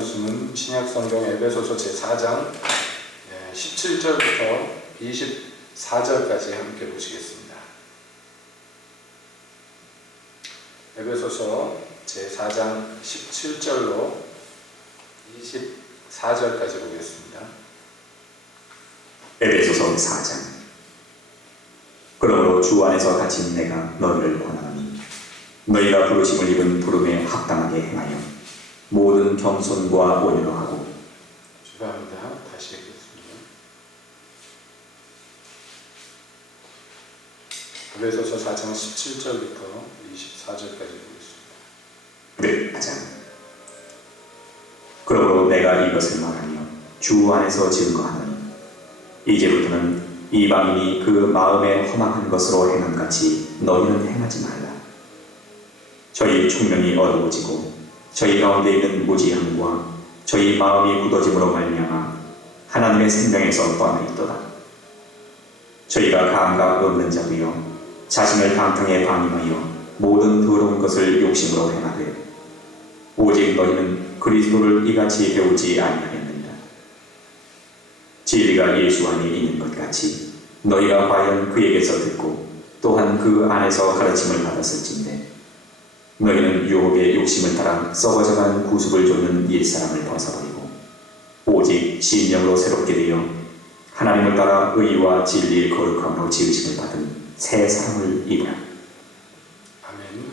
말씀은 신약성경 에베소서 제4장 17절부터 24절까지 함께 보시겠습니다. 에베소서 제4장 17절로 24절까지 보겠습니다. 에베소서 4장. 그러므로 주 안에서 갇힌 내가 너희를 권하노니 너희가 부르심을 입은 부름에 합당하게 행하여 모든 겸손과 온유로 하고. 죄송합니다. 다시 읽겠습니다. 에베소서 4장 17절부터 24절까지 보겠습니다. 네, 하자. 그러므로 내가 이것을 말하며 주 안에서 증거하노니 이제부터는 이방인이 그 마음에 허망한 것으로 행함같이 너희는 행하지 말라. 저희 총명이 어두워지고 저희 가운데 있는 무지함과 저희 마음이 굳어짐으로 말미암아 하나님의 생명에서 떠나 있도다. 저희가 감각 없는 자되어 자신을 방탕에 방임하여 모든 더러운 것을 욕심으로 행하되 오직 너희는 그리스도를 이같이 배우지 아니하였느니라. 진리가 예수 안에 있는 것 같이 너희가 과연 그에게서 듣고 또한 그 안에서 가르침을 받았을진데 너희는 유혹의 욕심을 따라 썩어져가는 구습을 좇는 옛사람을 벗어버리고 오직 신령으로 새롭게 되어 하나님을 따라 의와 진리의 거룩함으로 지으심을 받은 새 사람을 입으라. 아멘.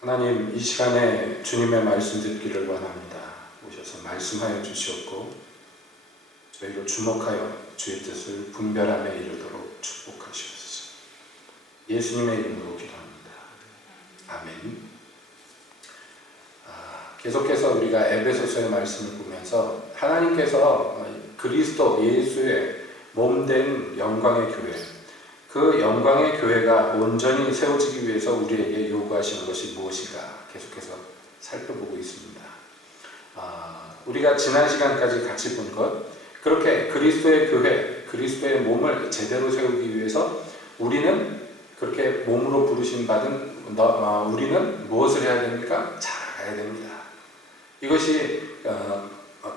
하나님, 이 시간에 주님의 말씀 듣기를 원합니다. 오셔서 말씀하여 주시옵고 저희를 주목하여 주의 뜻을 분별함에 이르도록 축복하시옵소서. 예수님의 이름으로 기도합니다. 아멘. 계속해서 우리가 에베소서의 말씀을 보면서 하나님께서 그리스도 예수의 몸된 영광의 교회, 그 영광의 교회가 온전히 세워지기 위해서 우리에게 요구하시는 것이 무엇인가 계속해서 살펴보고 있습니다. 우리가 지난 시간까지 같이 본 것, 그렇게 그리스도의 교회, 그리스도의 몸을 제대로 세우기 위해서 우리는 그렇게 몸으로 부르심 받은 우리는 무엇을 해야 됩니까? 자라가야 됩니다. 이것이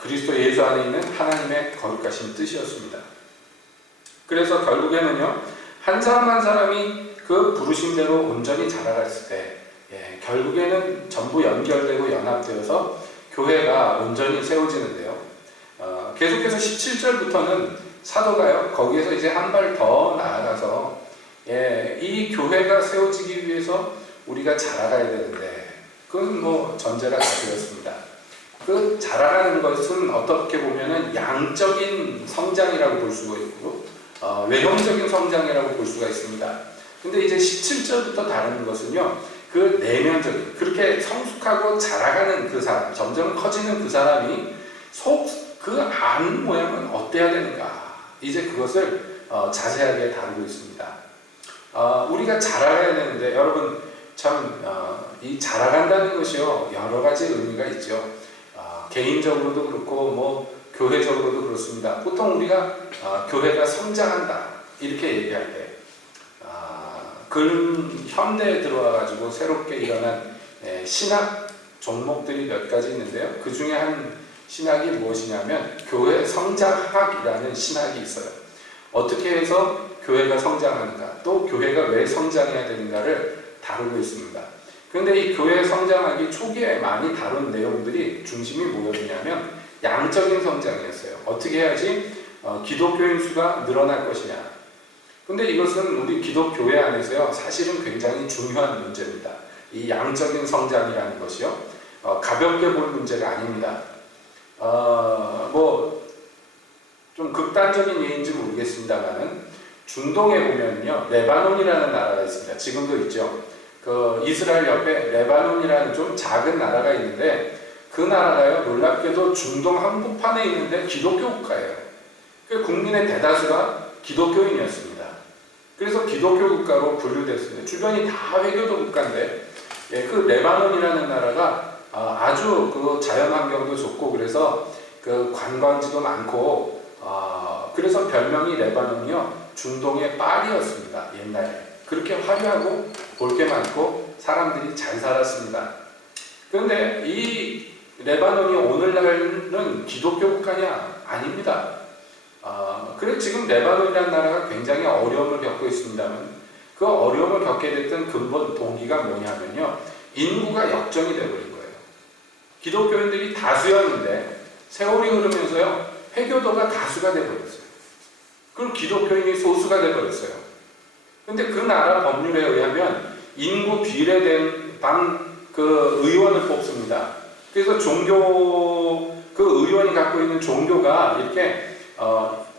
그리스도 예수 안에 있는 하나님의 거룩하신 뜻이었습니다. 그래서 결국에는요, 한 사람 한 사람이 그 부르심대로 온전히 자라갔을 때 결국에는 전부 연결되고 연합되어서 교회가 온전히 세워지는데요. 계속해서 17절부터는 사도가요, 거기에서 이제 한 발 더 나아가서 이 교회가 세워지기 위해서 우리가 자라가야 되는데 그건 뭐 전제가 다 되었습니다. 그 자라가는 것은 어떻게 보면은 양적인 성장이라고 볼 수가 있고 외형적인 성장이라고 볼 수가 있습니다. 근데 이제 17절부터 다른 것은요, 그 내면적인, 그렇게 성숙하고 자라가는 그 사람, 점점 커지는 그 사람이 그 안 모양은 어때야 되는가, 이제 그것을 자세하게 다루고 있습니다. 우리가 자라가야 되는데 여러분 참 이 자라간다는 것이요, 여러 가지 의미가 있죠. 개인적으로도 그렇고 뭐 교회적으로도 그렇습니다. 보통 우리가 교회가 성장한다 이렇게 얘기할 때 현대에 들어와가지고 새롭게 일어난 신학 종목들이 몇 가지 있는데요. 그 중에 한 신학이 무엇이냐면 교회 성장학이라는 신학이 있어요. 어떻게 해서 교회가 성장하는가, 또 교회가 왜 성장해야 되는가를 다루고 있습니다. 그런데 이 교회 성장학이 초기에 많이 다룬 내용들이 중심이 뭐였냐면 양적인 성장이었어요. 어떻게 해야지 기독교인 수가 늘어날 것이냐. 근데 이것은 우리 기독교회 안에서요, 사실은 굉장히 중요한 문제입니다. 이 양적인 성장이라는 것이요, 가볍게 볼 문제가 아닙니다. 뭐 좀 극단적인 예인지 모르겠습니다만은 중동에 보면요, 레바논이라는 나라가 있습니다. 지금도 있죠. 그 이스라엘 옆에 레바논이라는 좀 작은 나라가 있는데 그 나라가요, 놀랍게도 중동 한복판에 있는데 기독교 국가예요. 그 국민의 대다수가 기독교인이었습니다. 그래서 기독교 국가로 분류됐습니다. 주변이 다 회교도 국가인데 그 레바논이라는 나라가 아주 그 자연 환경도 좋고 그래서 그 관광지도 많고 그래서 별명이 레바논이요 중동의 파리였습니다. 옛날에 그렇게 화려하고 볼 게 많고 사람들이 잘 살았습니다. 그런데 이 레바논이 오늘날은 기독교 국가냐? 아닙니다. 그래서 지금 레바논이라는 나라가 굉장히 어려움을 겪고 있습니다만 그 어려움을 겪게 됐던 근본 동기가 뭐냐면요 인구가 역전이 되어버린 거예요. 기독교인들이 다수였는데 세월이 흐르면서요 회교도가 다수가 되어버렸어요. 그리고 기독교인이 소수가 되어버렸어요. 근데 그 나라 법률에 의하면 인구 비례된 그 의원을 뽑습니다. 그래서 종교 그 의원이 갖고 있는 종교가 이렇게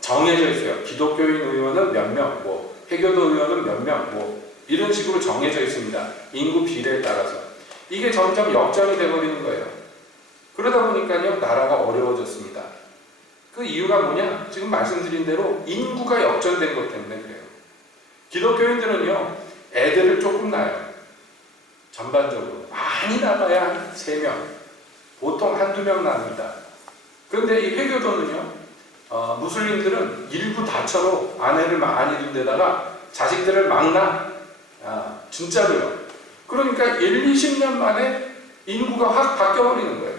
정해져 있어요. 기독교인 의원은 몇 명, 뭐 회교도 의원은 몇 명, 뭐 이런 식으로 정해져 있습니다. 인구 비례에 따라서 이게 점점 역전이 되어버리는 거예요. 그러다 보니까요 나라가 어려워졌습니다. 그 이유가 뭐냐? 지금 말씀드린 대로 인구가 역전된 것 때문에 그래요. 기독교인들은요 애들을 조금 낳아요. 전반적으로 많이 낳아야 한 3명, 보통 한두 명 낳습니다. 그런데 이 회교도는요 무슬림들은 일부 다처로 아내를 많이 둔 데다가 자식들을 막 낳아. 진짜로요. 그러니까 1, 20년 만에 인구가 확 바뀌어버리는 거예요.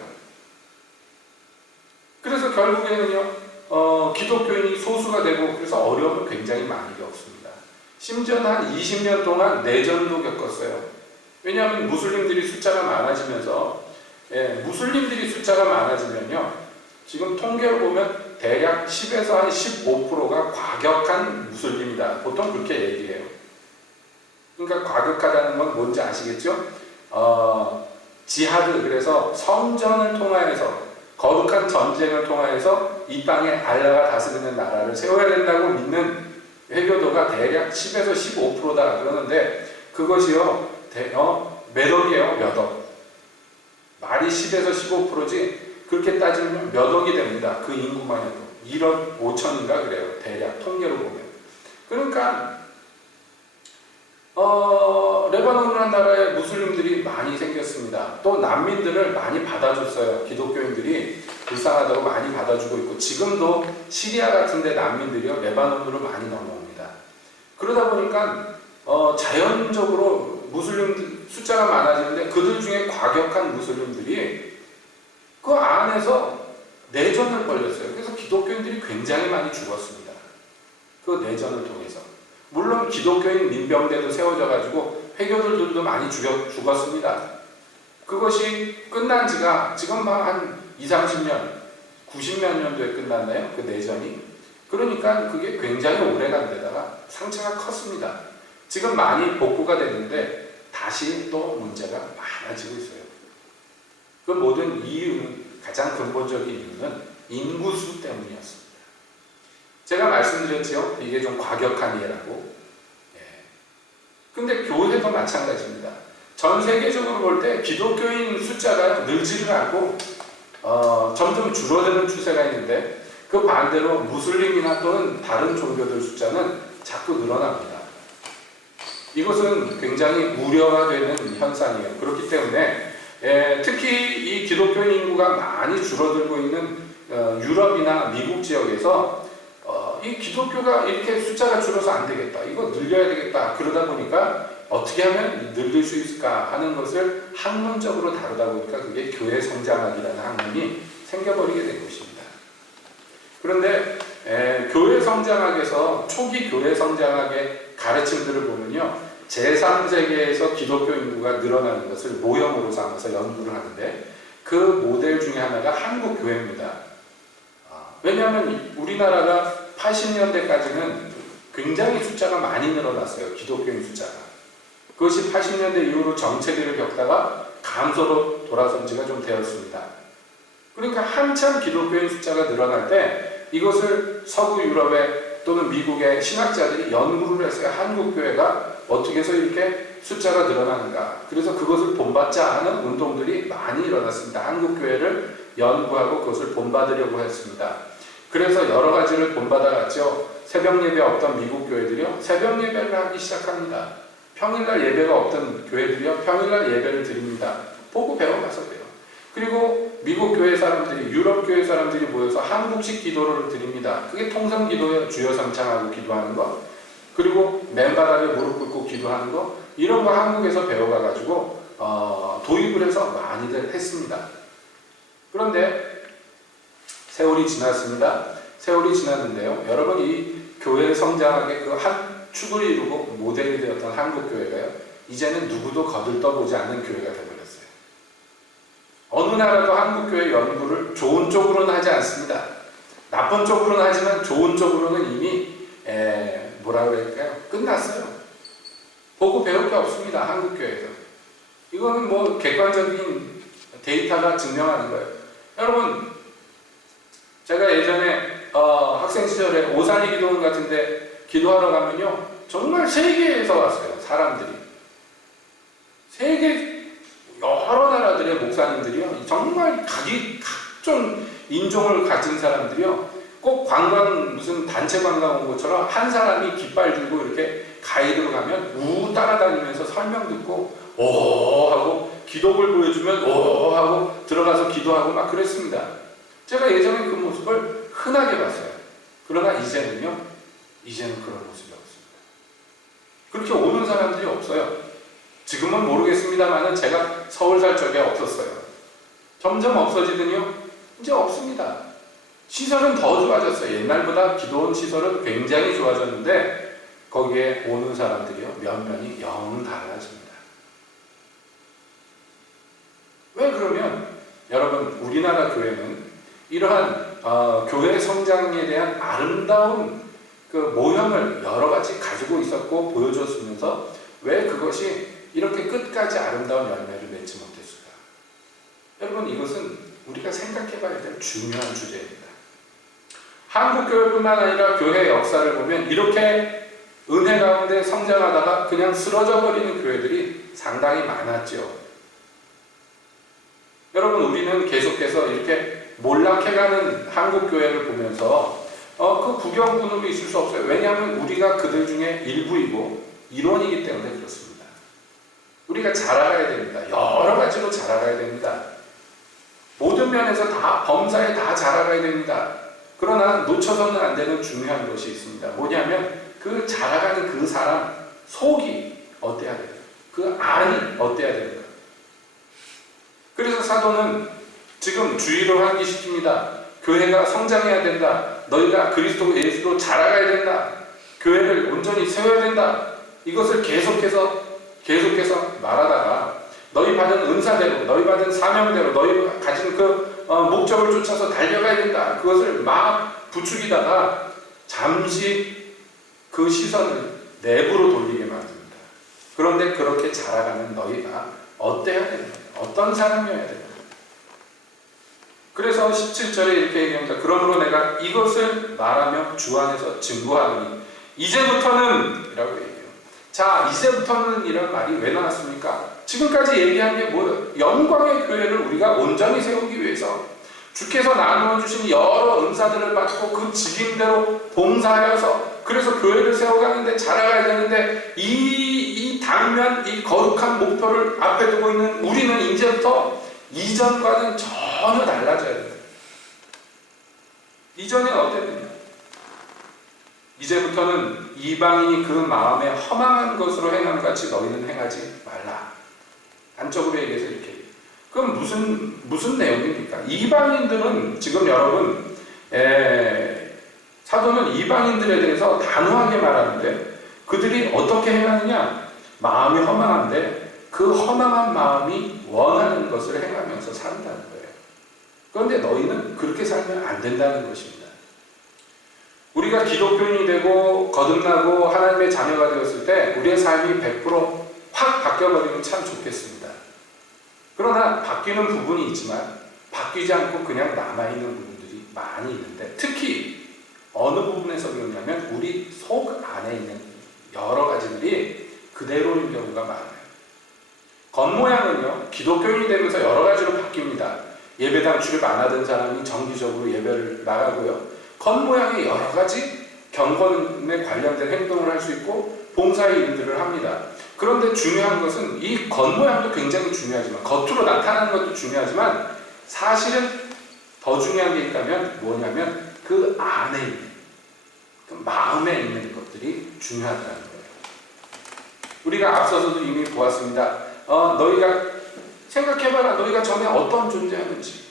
그래서 결국에는요 기독교인이 소수가 되고 그래서 어려움을 굉장히 많이 겪습니다. 심지어는 한 20년 동안 내전도 겪었어요. 왜냐하면 무슬림들이 숫자가 많아지면서 무슬림들이 숫자가 많아지면요 지금 통계를 보면 대략 10에서 한 15%가 과격한 무슬림이다. 보통 그렇게 얘기해요. 그러니까 과격하다는 건 뭔지 아시겠죠? 지하드, 그래서 성전을 통하여서 거룩한 전쟁을 통하여서 이 땅에 알라가 다스리는 나라를 세워야 된다고 믿는 회교도가 대략 10에서 15%다 그러는데 그것이요 몇 억이에요. 몇 억. 말이 10에서 15%지 그렇게 따지면 몇 억이 됩니다. 그 인구만 해도 1억 5천인가 그래요. 대략 통계로 보면. 그러니까 레바논이라는 나라에 무슬림들이 많이 생겼습니다. 또 난민들을 많이 받아줬어요. 기독교인들이 불쌍하다고 많이 받아주고 있고 지금도 시리아 같은 데 난민들이요 레바논으로 많이 넘어옵니다. 그러다 보니까 자연적으로 무슬림 숫자가 많아지는데 그들 중에 과격한 무슬림들이 그 안에서 내전을 벌였어요. 그래서 기독교인들이 굉장히 많이 죽었습니다. 그 내전을 통해서. 물론 기독교인 민병대도 세워져 가지고 회교들도 많이 죽었습니다. 그것이 끝난 지가 지금 한 20, 30년, 90몇 년도에 끝났나요? 그 내전이. 그러니까 그게 굉장히 오래간 데다가 상처가 컸습니다. 지금 많이 복구가 됐는데 다시 또 문제가 많아지고 있어요. 그 모든 이유는 가장 근본적인 이유는 인구수 때문이었습니다. 제가 말씀드렸죠. 이게 좀 과격한 예라고. 근데 교회도 마찬가지입니다. 전 세계적으로 볼 때 기독교인 숫자가 늘지를 않고 점점 줄어드는 추세가 있는데 그 반대로 무슬림이나 또는 다른 종교들 숫자는 자꾸 늘어납니다. 이것은 굉장히 우려가 되는 현상이에요. 그렇기 때문에 특히 이 기독교인 인구가 많이 줄어들고 있는 유럽이나 미국 지역에서 이 기독교가 이렇게 숫자가 줄어서 안 되겠다. 이거 늘려야 되겠다. 그러다 보니까 어떻게 하면 늘릴 수 있을까 하는 것을 학문적으로 다루다 보니까 그게 교회 성장학이라는 학문이 생겨버리게 된 것입니다. 그런데 교회 성장학에서 초기 교회 성장학의 가르침들을 보면요. 제3세계에서 기독교 인구가 늘어나는 것을 모형으로 삼아서 연구를 하는데 그 모델 중에 하나가 한국 교회입니다. 왜냐하면 우리나라가 80년대까지는 굉장히 숫자가 많이 늘어났어요. 기독교인 숫자가. 그것이 80년대 이후로 정체기를 겪다가 감소로 돌아선 지가 좀 되었습니다. 그러니까 한참 기독교인 숫자가 늘어날 때 이것을 서구 유럽의 또는 미국의 신학자들이 연구를 했어요. 한국 교회가 어떻게 해서 이렇게 숫자가 늘어나는가. 그래서 그것을 본받자 하는 운동들이 많이 일어났습니다. 한국 교회를 연구하고 그것을 본받으려고 했습니다. 그래서 여러 가지를 본받아갔죠. 새벽 예배 없던 미국 교회들이요. 새벽 예배를 하기 시작합니다. 평일날 예배가 없던 교회들이요. 평일날 예배를 드립니다. 보고 배워가서 돼요. 그리고 미국 교회 사람들이, 유럽 교회 사람들이 모여서 한국식 기도를 드립니다. 그게 통성 기도예요. 주여 삼창하고 기도하는 거. 그리고 맨바닥에 무릎 꿇고 기도하는 거. 이런 거 한국에서 배워가가지고 도입을 해서 많이들 했습니다. 그런데 세월이 지났습니다. 세월이 지났는데요. 여러분, 이 교회 성장하게 그 한 축을 이루고 모델이 되었던 한국 교회가요, 이제는 누구도 거들떠보지 않는 교회가 되어버렸어요. 어느 나라도 한국 교회 연구를 좋은 쪽으로는 하지 않습니다. 나쁜 쪽으로는 하지만 좋은 쪽으로는 이미 뭐라고 할까요? 끝났어요. 보고 배울 게 없습니다. 한국 교회에서. 이거는 뭐 객관적인 데이터가 증명하는 거예요. 여러분, 제가 예전에 학생 시절에 오산이 기도원 같은데 기도하러 가면요, 정말 세계에서 왔어요. 사람들이. 세계 여러 나라들의 목사님들이요, 정말 각종 인종을 가진 사람들이요, 꼭 관광 무슨 단체 관광 온 것처럼 한 사람이 깃발 들고 이렇게 가이드로 가면 우 따라다니면서 설명 듣고 오 하고 기도글 보여주면 오 하고 들어가서 기도하고 막 그랬습니다. 제가 예전에 그 모습을 흔하게 봤어요. 그러나 이제는 그런 모습이 없습니다. 그렇게 오는 사람들이 없어요. 지금은 모르겠습니다만은 제가 서울 살 적에 없었어요. 점점 없어지더니요, 이제 없습니다. 시설은 더 좋아졌어요. 옛날보다 기도원 시설은 굉장히 좋아졌는데 거기에 오는 사람들이요, 면면이 영 달라집니다. 왜 그러면 여러분, 우리나라 교회는 이러한 교회 성장에 대한 아름다운 그 모형을 여러 가지 가지고 있었고 보여줬으면서 왜 그것이 이렇게 끝까지 아름다운 열매를 맺지 못했을까? 여러분, 이것은 우리가 생각해 봐야 될 중요한 주제입니다. 한국 교회뿐만 아니라 교회 역사를 보면 이렇게 은혜 가운데 성장하다가 그냥 쓰러져 버리는 교회들이 상당히 많았죠. 여러분, 우리는 계속해서 이렇게 몰락해가는 한국 교회를 보면서 그 구경꾼으로 있을 수 없어요. 왜냐하면 우리가 그들 중에 일부이고 일원이기 때문에 그렇습니다. 우리가 자라가야 됩니다. 여러 가지로 자라가야 됩니다. 모든 면에서 다, 범사에 다 자라가야 됩니다. 그러나 놓쳐서는 안 되는 중요한 것이 있습니다. 뭐냐면 그 자라가는 그 사람 속이 어때야 돼요? 그 안이 어때야 됩니까? 그래서 사도는 지금 주의를 환기시킵니다. 교회가 성장해야 된다. 너희가 그리스도 예수로 자라가야 된다. 교회를 온전히 세워야 된다. 이것을 계속해서 말하다가 너희 받은 은사대로, 너희 받은 사명대로, 너희가 가진 그 목적을 쫓아서 달려가야 된다. 그것을 막 부추기다가 잠시 그 시선을 내부로 돌리게 만듭니다. 그런데 그렇게 자라가는 너희가 어때야 되는가? 어떤 사람이어야 되는가? 그래서 17절에 이렇게 얘기합니다. 그러므로 내가 이것을 말하며 주 안에서 증거하노니 이제부터는 이라고 얘기해요. 자, 이제부터는 이런 말이 왜 나왔습니까? 지금까지 얘기한 게 뭐예요? 영광의 교회를 우리가 온전히 세우기 위해서 주께서 나누어 주신 여러 은사들을 받고 그 직임대로 봉사하여서 그래서 교회를 세워가는데 자라가야 되는데 이 당면, 이 거룩한 목표를 앞에 두고 있는 우리는 이제부터 이전과는 전혀 달라져야 됩니다. 이전에 어땠느냐? 이제부터는 이방인이 그 마음에 허망한 것으로 행함 같이 너희는 행하지 말라. 한쪽으로 얘기해서 이렇게. 그럼 무슨 내용입니까? 이방인들은 지금 여러분 사도는 이방인들에 대해서 단호하게 말하는데 그들이 어떻게 행하느냐? 마음이 허망한데 그 허망한 마음이 원하는 것을 행하면서 산다는 거예요. 그런데 너희는 그렇게 살면 안 된다는 것입니다. 우리가 기독교인이 되고 거듭나고 하나님의 자녀가 되었을 때 우리의 삶이 100% 확 바뀌어버리면 참 좋겠습니다. 그러나 바뀌는 부분이 있지만 바뀌지 않고 그냥 남아있는 부분들이 많이 있는데 특히 어느 부분에서 그러냐면 우리 속 안에 있는 여러 가지들이 그대로인 경우가 많아요. 겉모양은요, 기독교인이 되면서 여러 가지로 바뀝니다. 예배당 출입 안 하던 사람이 정기적으로 예배를 나가고요. 겉모양의 여러 가지 경건에 관련된 행동을 할 수 있고 봉사의 일들을 합니다. 그런데 중요한 것은 이 겉모양도 굉장히 중요하지만 겉으로 나타나는 것도 중요하지만 사실은 더 중요한 게 있다면 뭐냐면 그 안에 있는, 그 마음에 있는 것들이 중요하다는 거예요. 우리가 앞서서도 이미 보았습니다. 너희가 생각해봐라. 너희가 전에 어떤 존재였는지.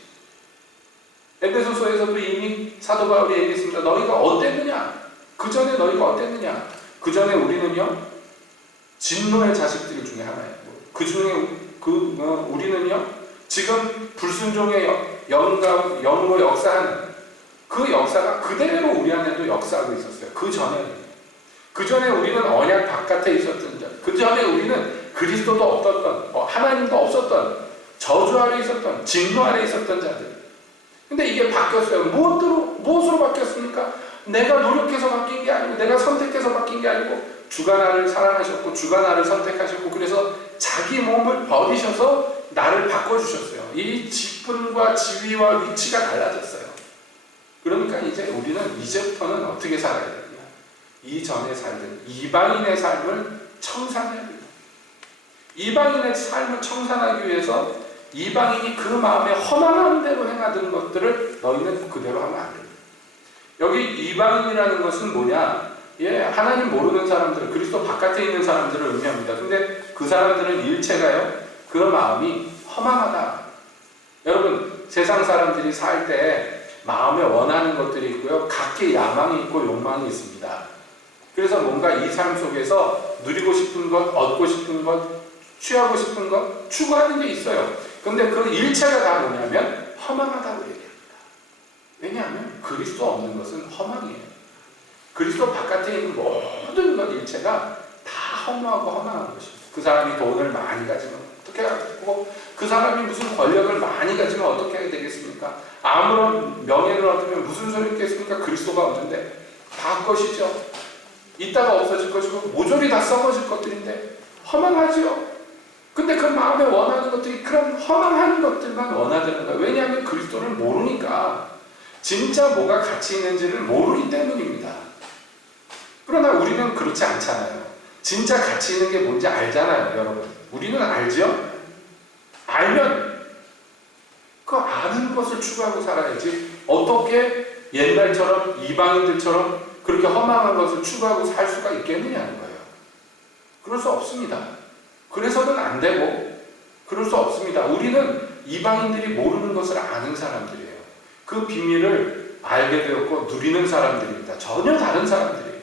에베소서에서도 이미 사도 바울이 얘기했습니다. 너희가 어땠느냐? 그 전에 너희가 어땠느냐? 그 전에 우리는요, 진노의 자식들 중에 하나였고, 그 중에 우리는요, 지금 불순종의 영으로 역사하는 그 역사가 그대로 우리 안에도 역사하고 있었어요. 그 전에 우리는 언약 바깥에 있었던 자, 그 전에 우리는 그리스도도 없었던, 하나님도 없었던, 저주 아래 있었던, 진노 아래 있었던 자들. 근데 이게 바뀌었어요. 무엇으로 바뀌었습니까? 내가 노력해서 바뀐 게 아니고, 내가 선택해서 바뀐 게 아니고, 주가 나를 사랑하셨고, 주가 나를 선택하셨고, 그래서 자기 몸을 버리셔서 나를 바꿔주셨어요. 이 직분과 지위와 위치가 달라졌어요. 그러니까 이제 우리는 이제부터는 어떻게 살아야 되느냐? 이전에 살던 이방인의 삶을 청산해야 됩니다. 이방인의 삶을 청산하기 위해서 이방인이 그 마음에 허망한 대로 행하던 것들을 너희는 그대로 하면 안 됩니다. 여기 이방인이라는 것은 뭐냐? 하나님 모르는 사람들, 그리스도 바깥에 있는 사람들을 의미합니다. 근데 그 사람들은 일체가요, 그 마음이 허망하다. 여러분, 세상 사람들이 살 때 마음에 원하는 것들이 있고요, 각기 야망이 있고 욕망이 있습니다. 그래서 뭔가 이 삶 속에서 누리고 싶은 것, 얻고 싶은 것, 취하고 싶은 것, 추구하는 게 있어요. 근데 그 일체가 다 뭐냐면 허망하다고 얘기합니다. 왜냐하면 그리스도 없는 것은 허망이에요. 그리스도 바깥에 있는 모든 것 일체가 다 허무하고 허망한 것입니다. 그 사람이 돈을 많이 가지면 어떻게 하겠고, 그 사람이 무슨 권력을 많이 가지면 어떻게 하게 되겠습니까? 아무런 명예를 얻으면 무슨 소리 있겠습니까? 그리스도가 없는데 다 것이죠. 이따가 없어질 것이고 모조리 다 썩어질 것들인데 허망하지요. 근데 그 마음에 원하는 것들이 그런 허망한 것들만 원하는 거예요. 왜냐하면 그리스도를 모르니까, 진짜 뭐가 가치 있는지를 모르기 때문입니다. 그러나 우리는 그렇지 않잖아요. 진짜 가치 있는 게 뭔지 알잖아요, 여러분. 우리는 알죠? 알면 그 아는 것을 추구하고 살아야지, 어떻게 옛날처럼 이방인들처럼 그렇게 허망한 것을 추구하고 살 수가 있겠느냐는 거예요. 그럴 수 없습니다. 그래서는 안 되고 그럴 수 없습니다. 우리는 이방인들이 모르는 것을 아는 사람들이에요. 그 비밀을 알게 되었고 누리는 사람들입니다. 전혀 다른 사람들이에요.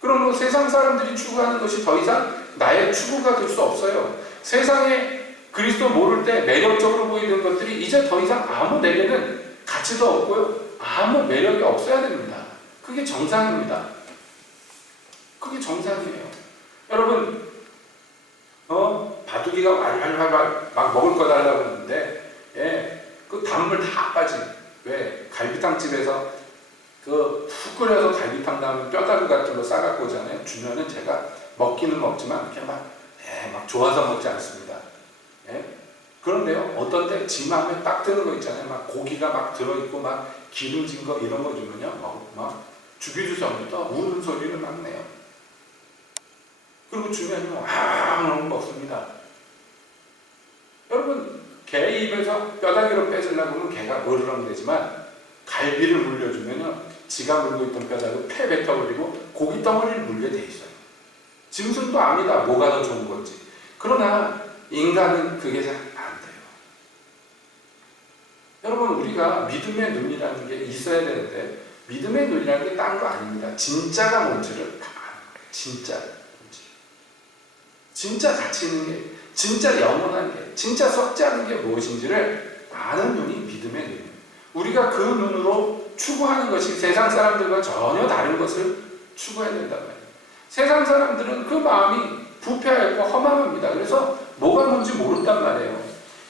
그러므로 세상 사람들이 추구하는 것이 더 이상 나의 추구가 될 수 없어요. 세상에 그리스도 모를 때 매력적으로 보이는 것들이 이제 더 이상 아무 내게는 가치도 없고요, 아무 매력이 없어야 됩니다. 그게 정상입니다. 그게 정상이에요. 여러분, 바둑이가 왈왈왈 막 먹을 거 달라고 했는데, 그 단물 다 빠진, 왜 갈비탕집에서 푹 끓여서 갈비탕 나오면 뼈다귀 같은 거 싸갖고 오잖아요. 주면은 제가 먹기는 먹지만 이렇게 막 좋아서 먹지 않습니다. 그런데요, 어떤 때 지 마음에 딱 드는 거 있잖아요. 막 고기가 막 들어있고 막 기름진 거 이런 거 주면요, 막 죽이기 전부터 우는 소리를 막 내요. 그리고 주면요, 하고 먹습니다. 여러분, 개 입에서 뼈다귀로 뺏으려고 하면 개가 으르렁대지만, 갈비를 물려주면요, 지가 물고 있던 뼈다귀를 패 뱉어버리고 고기 덩어리를 물게 돼 있어요. 짐승도 압니다, 뭐가 더 좋은 건지. 그러나 인간은 그게 잘 안 돼요. 여러분, 우리가 믿음의 눈이라는 게 있어야 되는데, 믿음의 눈이라는 게 딴 거 아닙니다. 진짜가 뭔지를 다 아는 거예요. 진짜 뭔지. 진짜 가치 있는 게, 진짜 영원한 게, 진짜 썩지 않은 게 무엇인지를 아는 눈이 믿음의 눈이에요. 우리가 그 눈으로 추구하는 것이 세상 사람들과 전혀 다른 것을 추구해야 된단 말이에요. 세상 사람들은 그 마음이 부패하고 허망합니다. 그래서 뭐가 뭔지 모른단 말이에요.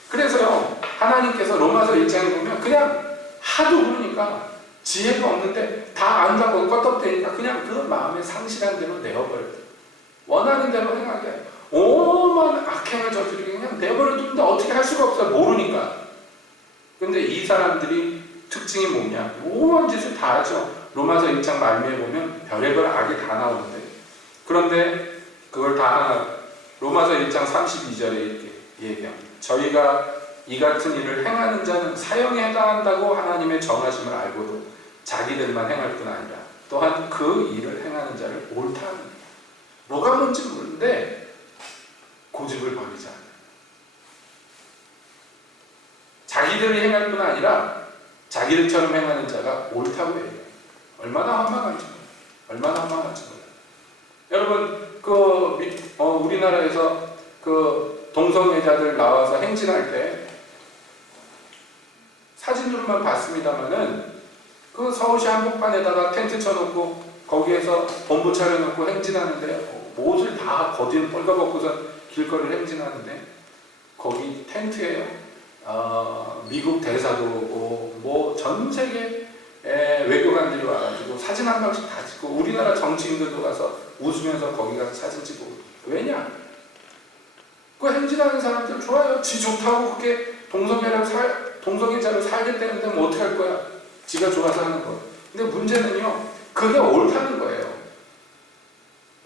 그래서요, 하나님께서 로마서 1장에 보면 그냥 하도 그러니까 지혜가 없는데 다 안다고 껐덕대니까 그냥 그 마음의 상실한 대로 내어버려요. 원하는 대로 행하게 오만 악행을 저지르게 그냥 내버려두는데 어떻게 할 수가 없어요. 모르니까. 근데 이 사람들이 특징이 뭐냐? 오만 짓을 다 하죠. 로마서 1장 말미에 보면 별의별 악이 다 나오는데, 그런데 그걸 다 로마서 1장 32절에 이렇게 얘기합니다. 저희가 이 같은 일을 행하는 자는 사형에 해당한다고 하나님의 정하심을 알고도 자기들만 행할 뿐 아니라 또한 그 일을 행하는 자를 옳다 하느니라. 뭐가 뭔지 모르는데 고집을 버리지 않아요. 자기들이 행할 뿐 아니라 자기들처럼 행하는 자가 옳다고 해요. 얼마나 허망한지 몰라요. 얼마나 허망한지 몰라요. 여러분 우리나라에서 동성애자들 나와서 행진할 때 사진으로만 봤습니다만은 서울시 한복판에다가 텐트 쳐놓고 거기에서 본부 차려놓고 행진하는데 옷을 다 거진 뻘거벗고서 길거리를 행진하는데 거기 텐트에 미국 대사도 오고 뭐 전 세계 외교관들이 와가지고 사진 한 방씩 다 찍고 우리나라 정치인들도 가서 웃으면서 거기 가서 사진 찍고. 왜냐? 그 행진하는 사람들 좋아요. 지 좋다고 그렇게 동성애자로 살겠다는데 뭐 어떻게 할 거야? 지가 좋아서 하는 거. 근데 문제는요, 그게 옳다는 거예요.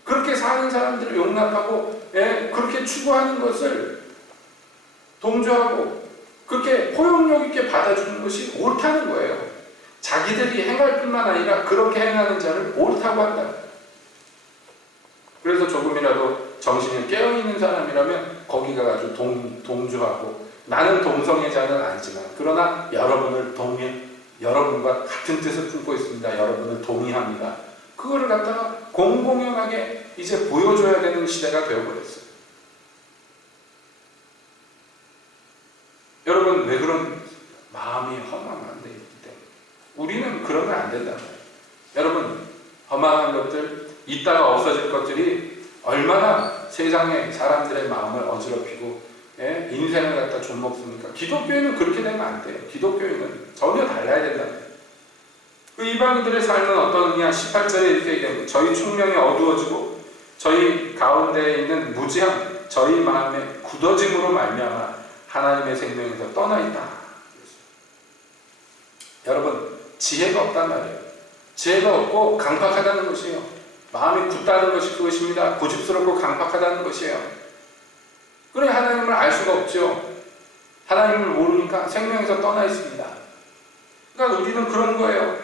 그렇게 사는 사람들을 용납하고 그렇게 추구하는 것을 동조하고 그렇게 포용력 있게 받아주는 것이 옳다는 거예요. 자기들이 행할 뿐만 아니라 그렇게 행하는 자를 옳다고 한다. 그래서 조금이라도 정신이 깨어있는 사람이라면 거기 가가지고 동조하고 나는 동성애자는 아니지만 그러나 여러분과 같은 뜻을 품고 있습니다. 여러분을 동의합니다. 그거를 갖다가 공공연하게 이제 보여줘야 되는 시대가 되어버렸어요. 여러분 왜 그런 마음이 허망한 데 있기 때문에 우리는 그러면 안 된다는 거예요. 여러분 허망한 것들 있다가 없어질 것들이 얼마나 세상의 사람들의 마음을 어지럽히고 인생을 갖다 좀먹습니까? 기독교인은 그렇게 되면 안 돼요. 기독교인은 전혀 달라야 된다는 거예요. 그 이방인들의 삶은 어떠느냐? 18절에 이렇게 얘기합니다. 저희 총명이 어두워지고 저희 가운데에 있는 무지함 저희 마음의 굳어짐으로 말미암아 하나님의 생명에서 떠나 있다. 여러분 지혜가 없단 말이에요. 지혜가 없고 강팍하다는 것이에요. 마음이 굳다는 것이 그것입니다. 고집스럽고 강팍하다는 것이에요. 그래 하나님을 알 수가 없죠. 하나님을 모르니까 생명에서 떠나 있습니다. 그러니까 우리는 그런 거예요.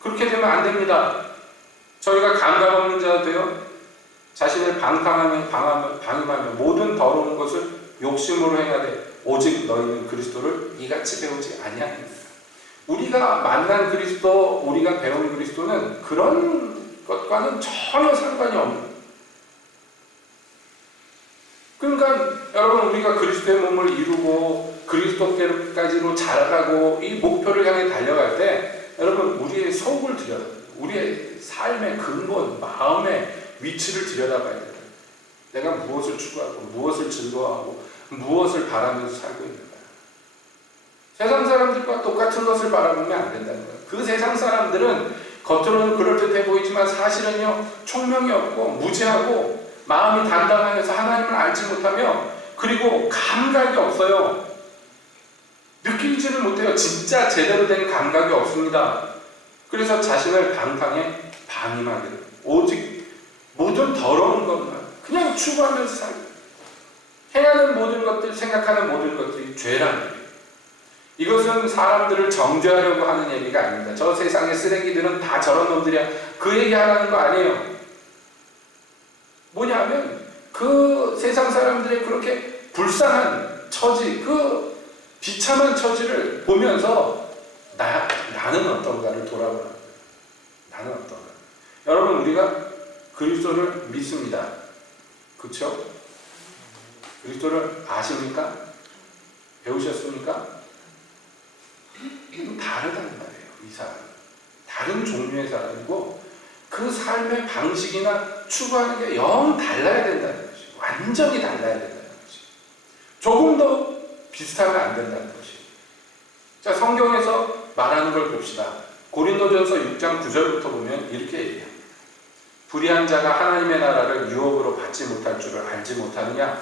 그렇게 되면 안 됩니다. 저희가 감각 없는 자가 되어 자신을 방임하며 모든 더러운 것을 욕심으로 행하되 오직 너희는 그리스도를 이같이 배우지 아니하느니라. 우리가 만난 그리스도, 우리가 배운 그리스도는 그런 것과는 전혀 상관이 없는. 그러니까 여러분 우리가 그리스도의 몸을 이루고 그리스도께까지로 자라가고 이 목표를 향해 달려갈 때 여러분 우리의 속을 우리의 삶의 근본, 마음의 위치를 들여다봐야 돼요. 내가 무엇을 추구하고 무엇을 즐거워하고 무엇을 바라면서 살고 있는 거야. 세상 사람들과 똑같은 것을 바라보면 안 된다는 거예요. 그 세상 사람들은 겉으로는 그럴듯해 보이지만 사실은요 총명이 없고 무지하고 마음이 단단하면서 하나님을 알지 못하며 그리고 감각이 없어요. 느끼지를 못해요. 진짜 제대로 된 감각이 없습니다. 그래서 자신을 방탕에 방임하게 돼요. 오직 모든 더러운 것만 그냥 추구하면서 살고 행하는 모든 것들, 생각하는 모든 것들이 죄라는 거예요. 이것은 사람들을 정죄하려고 하는 얘기가 아닙니다. 저 세상의 쓰레기들은 다 저런 놈들이야. 그 얘기 하라는 거 아니에요. 뭐냐면 그 세상 사람들의 그렇게 불쌍한 처지, 그 비참한 처지를 보면서 나는 어떤가를 돌아보는 거예요. 나는 어떤가. 여러분 우리가 그리스도를 믿습니다. 그렇죠? 그리스도를 아십니까? 배우셨습니까? 다르다는 말이에요. 이 사람 다른 종류의 사람이고 그 삶의 방식이나 추구하는 게 영 달라야 된다는 것이에요. 완전히 달라야 된다는 것이에요. 조금 더 비슷하면 안 된다는 것이에요. 자, 성경에서 말하는 걸 봅시다. 고린도전서 6장 9절부터 보면 이렇게 얘기합니다. 불의한 자가 하나님의 나라를 유혹으로 받지 못할 줄을 알지 못하느냐?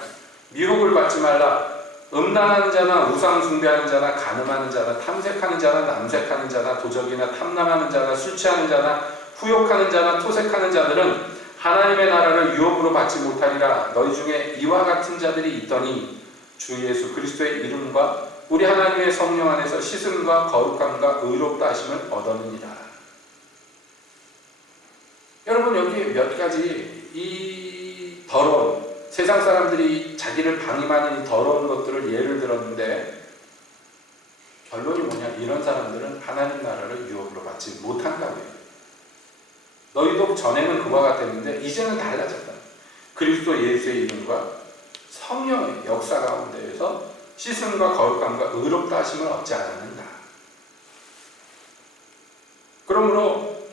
미혹을 받지 말라. 음란하는 자나 우상 숭배하는 자나 간음하는 자나 탐색하는 자나 남색하는 자나 도적이나 탐남하는 자나 술 취하는 자나 후욕하는 자나 토색하는 자들은 하나님의 나라를 유혹으로 받지 못하리라. 너희 중에 이와 같은 자들이 있더니 주 예수 그리스도의 이름과 우리 하나님의 성령 안에서 씻음과 거룩함과 의롭다 하심을 얻었느니라. 여러분, 여기 몇 가지 이 더러운, 세상 사람들이 자기를 방임하는 이 더러운 것들을 예를 들었는데, 결론이 뭐냐? 이런 사람들은 하나님 나라를 유업으로 받지 못한다고 해요. 너희도 전에는 그와 같았는데 이제는 달라졌다. 그리스도 예수의 이름과 성령의 역사 가운데에서 씻음과 거룩함과 의롭다 하심을 얻지 않았는가. 그러므로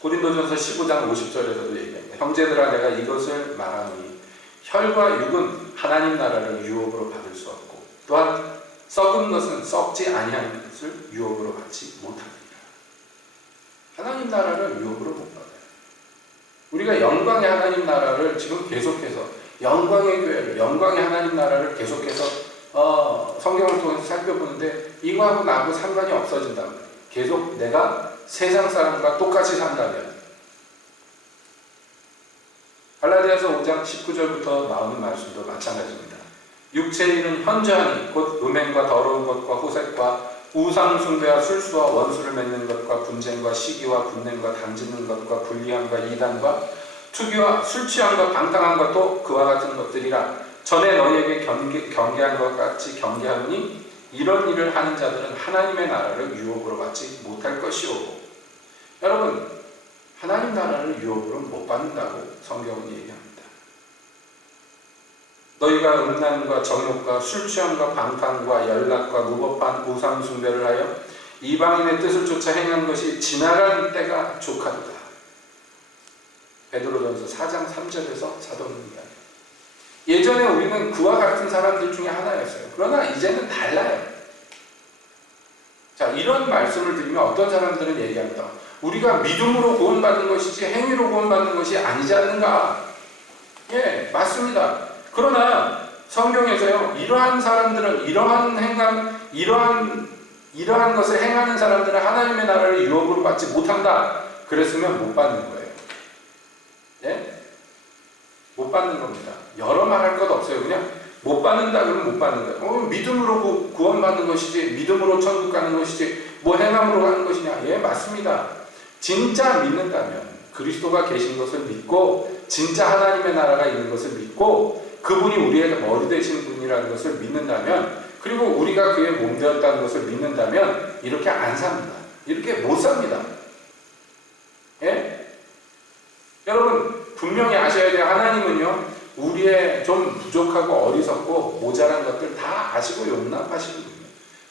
고린도전서 15장 50절에서도 얘기합니다. 형제들아, 내가 이것을 말하니 혈과 육은 하나님 나라를 유업으로 받을 수 없고 또한 썩은 것은 썩지 아니하는 것을 유업으로 받지 못합니다. 하나님 나라를 유업으로 못 받아요. 우리가 영광의 하나님 나라를 지금 계속해서 영광의 교회를, 영광의 하나님 나라를 계속해서 성경을 통해서 살펴보는데 이거하고 나하고 상관이 없어진단 말이에요. 계속 내가 세상 사람과 똑같이 산다면. 갈라디아서 5장 19절부터 나오는 말씀도 마찬가지입니다. 육체의 일은 현저하니 곧 음행과 더러운 것과 호색과 우상 숭배와 술수와 원수를 맺는 것과 분쟁과 시기와 분냄과 당짓는 것과 불리함과 이단과 투기와 술 취함과 방탕함과 또 그와 같은 것들이라. 전에 너희에게 경계한 것 같이 경계하노니 이런 일을 하는 자들은 하나님의 나라를 유업으로 받지 못할 것이오. 여러분, 하나님 나라를 유업으로 못 받는다고 성경은 얘기합니다. 너희가 음란과 정욕과 술 취함과 방탕과 연락과 무법한 우상 숭배를 하여 이방인의 뜻을 쫓아 행한 것이 지나간 때가 족하도다. 베드로전서 4장 3절에서 사도는 이야기합니다. 예전에 우리는 그와 같은 사람들 중에 하나였어요. 그러나 이제는 달라요. 자, 이런 말씀을 드리면 어떤 사람들은 얘기합니다. 우리가 믿음으로 구원받는 것이지 행위로 구원받는 것이 아니지 않는가? 예, 맞습니다. 그러나 성경에서요, 이러한 사람들은 이러한 것을 행하는 사람들은 하나님의 나라를 유업으로 받지 못한다. 그랬으면 못 받는 거예요. 예? 못 받는 겁니다. 여러 말 할 것 없어요. 그냥 못 받는다 그러면 못 받는 거예요. 믿음으로 구원받는 것이지, 믿음으로 천국 가는 것이지, 뭐 행함으로 가는 것이냐? 예, 맞습니다. 진짜 믿는다면, 그리스도가 계신 것을 믿고 진짜 하나님의 나라가 있는 것을 믿고 그분이 우리의 머리 되신 분이라는 것을 믿는다면, 그리고 우리가 그의 몸 되었다는 것을 믿는다면 이렇게 안 삽니다. 이렇게 못 삽니다. 예? 여러분, 분명히 아셔야 돼요. 하나님은요, 우리의 좀 부족하고 어리석고 모자란 것들 다 아시고 용납하시는 분이에요.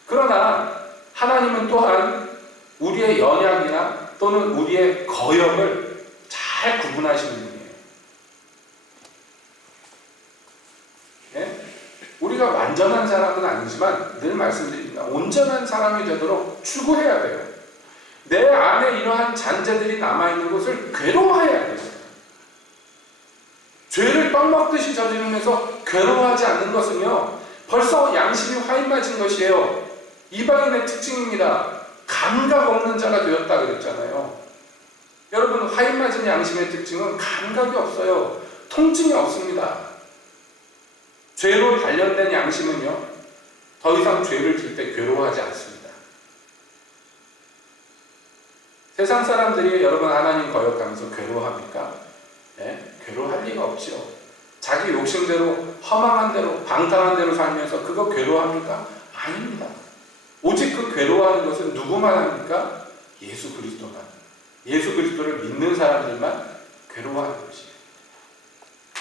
그러나 하나님은 또한 우리의 연약이나 또는 우리의 거역을 잘 구분하시는 분이에요. 예? 우리가 완전한 사람은 아니지만 늘 말씀드립니다. 온전한 사람이 되도록 추구해야 돼요. 내 안에 이러한 잔재들이 남아있는 것을 괴로워해야 돼요. 죄를 떡 먹듯이 저지르면서 괴로워하지 않는 것은요, 벌써 양심이 화인 맞은 것이에요. 이방인의 특징입니다. 감각 없는 자가 되었다 그랬잖아요. 여러분, 화인 맞은 양심의 특징은 감각이 없어요. 통증이 없습니다. 죄로 단련된 양심은요, 더 이상 죄를 질 때 괴로워하지 않습니다. 세상 사람들이 여러분 하나님 거역하면서 괴로워합니까? 예? 괴로워할 리가 없죠. 자기 욕심대로, 허망한 대로, 방탕한 대로 살면서 그거 괴로워합니까? 아닙니다. 오직 그 괴로워하는 것은 누구만 합니까? 예수 그리스도만. 예수 그리스도를 믿는 사람들만 괴로워하는 것이에요.